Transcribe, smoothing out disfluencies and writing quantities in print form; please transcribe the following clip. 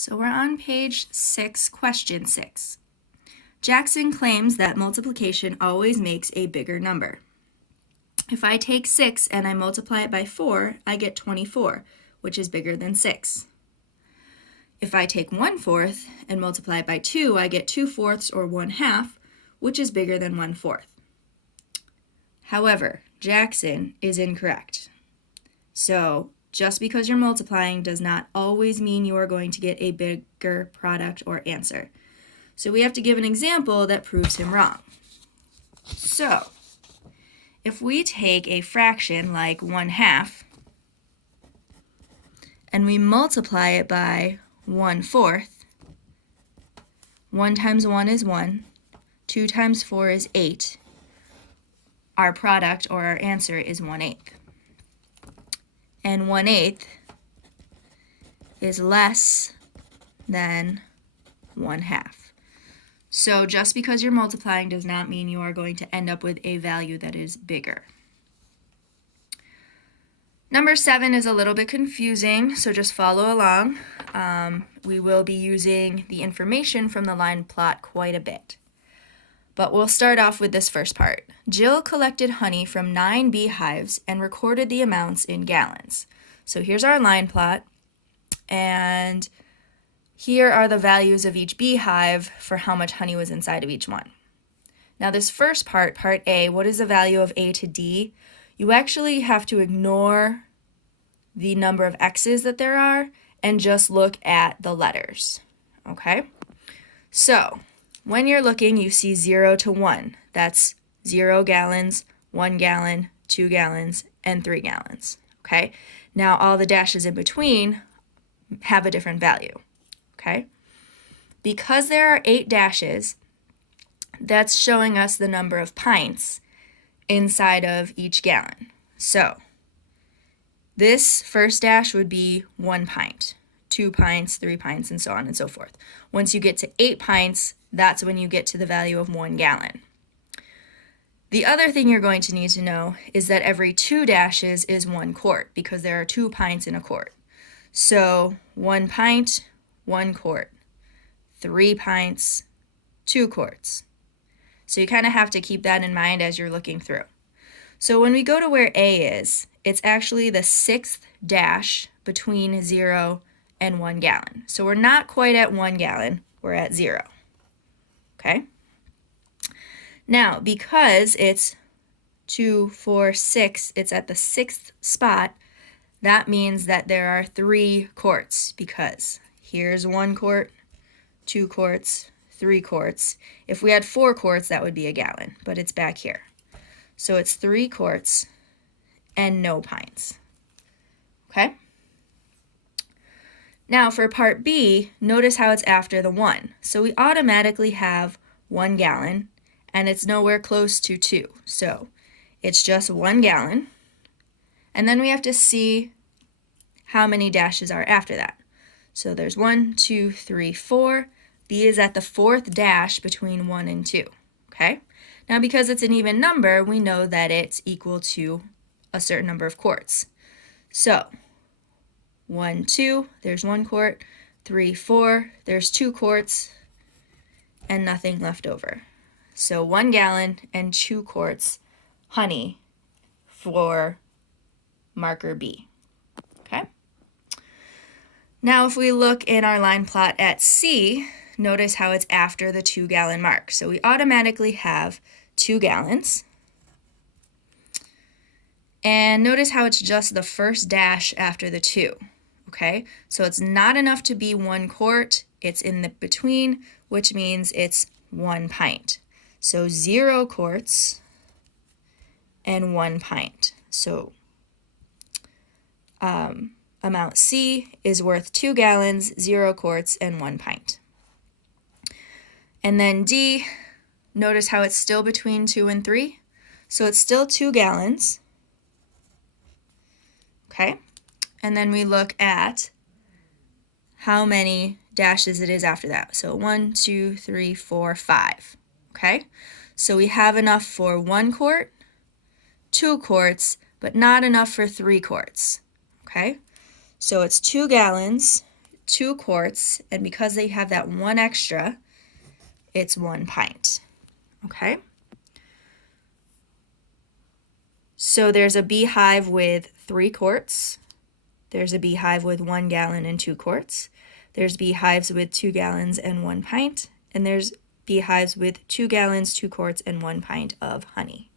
So we're on page 6, question 6. Jackson claims that multiplication always makes a bigger number. If I take 6 and I multiply it by 4, I get 24, which is bigger than 6. If I take 1/4 and multiply it by 2, I get 2/4 or 1/2, which is bigger than 1/4. However, Jackson is incorrect. So just because you're multiplying does not always mean you are going to get a bigger product or answer. So we have to give an example that proves him wrong. So if we take a fraction like 1/2 and we multiply it by 1/4, 1 times 1 is 1, 2 times 4 is 8. Our product or our answer is 1/8. And 1/8 is less than 1/2. So just because you're multiplying does not mean you are going to end up with a value that is bigger. Number 7 is a little bit confusing, so just follow along. We will be using the information from the line plot quite a bit. But we'll start off with this first part. Jill collected honey from 9 beehives and recorded the amounts in gallons. So here's our line plot, and here are the values of each beehive for how much honey was inside of each one. Now this first part, part A, what is the value of A to D? You actually have to ignore the number of X's that there are and just look at the letters, okay? So when you're looking, you see 0 to 1. That's 0 gallons, 1 gallon, 2 gallons, and 3 gallons, okay? Now all the dashes in between have a different value, okay? Because there are 8 dashes, that's showing us the number of pints inside of each gallon. So this first dash would be 1 pint, 2 pints, 3 pints, and so on and so forth. Once you get to 8 pints, that's when you get to the value of 1 gallon. The other thing you're going to need to know is that every 2 dashes is 1 quart because there are 2 pints in a quart. So 1 pint, 1 quart, 3 pints, 2 quarts. So you kind of have to keep that in mind as you're looking through. So when we go to where A is, it's actually the 6th dash between 0 and 1 gallon. So we're not quite at 1 gallon, we're at 0. Okay? Now, because it's 2, 4, 6, it's at the 6th spot, that means that there are 3 quarts because here's 1 quart, 2 quarts, 3 quarts. If we had 4 quarts, that would be a gallon, but it's back here. So it's 3 quarts and no pints. Okay? Now for part B, notice how it's after the 1. So we automatically have 1 gallon, and it's nowhere close to 2. So it's just 1 gallon. And then we have to see how many dashes are after that. So there's 1, 2, 3, 4. B is at the 4th dash between 1 and 2. Okay? Now because it's an even number, we know that it's equal to a certain number of quarts. So 1, 2, there's 1 quart, 3, 4, there's 2 quarts, and nothing left over. So 1 gallon and 2 quarts honey for marker B. Okay? Now if we look in our line plot at C, notice how it's after the 2 gallon mark. So we automatically have 2 gallons. And notice how it's just the first dash after the 2. Okay, so it's not enough to be 1 quart, it's in the between, which means it's 1 pint. So 0 quarts and 1 pint. So amount C is worth 2 gallons, 0 quarts, and 1 pint. And then D, notice how it's still between 2 and 3. So it's still 2 gallons. Okay. And then we look at how many dashes it is after that. So 1, 2, 3, 4, 5. Okay? So we have enough for 1 quart, 2 quarts, but not enough for 3 quarts. Okay? So it's 2 gallons, 2 quarts, and because they have that 1 extra, it's 1 pint. Okay? So there's a beehive with 3 quarts. There's a beehive with 1 gallon and 2 quarts. There's beehives with 2 gallons and 1 pint. And there's beehives with 2 gallons, 2 quarts, and 1 pint of honey.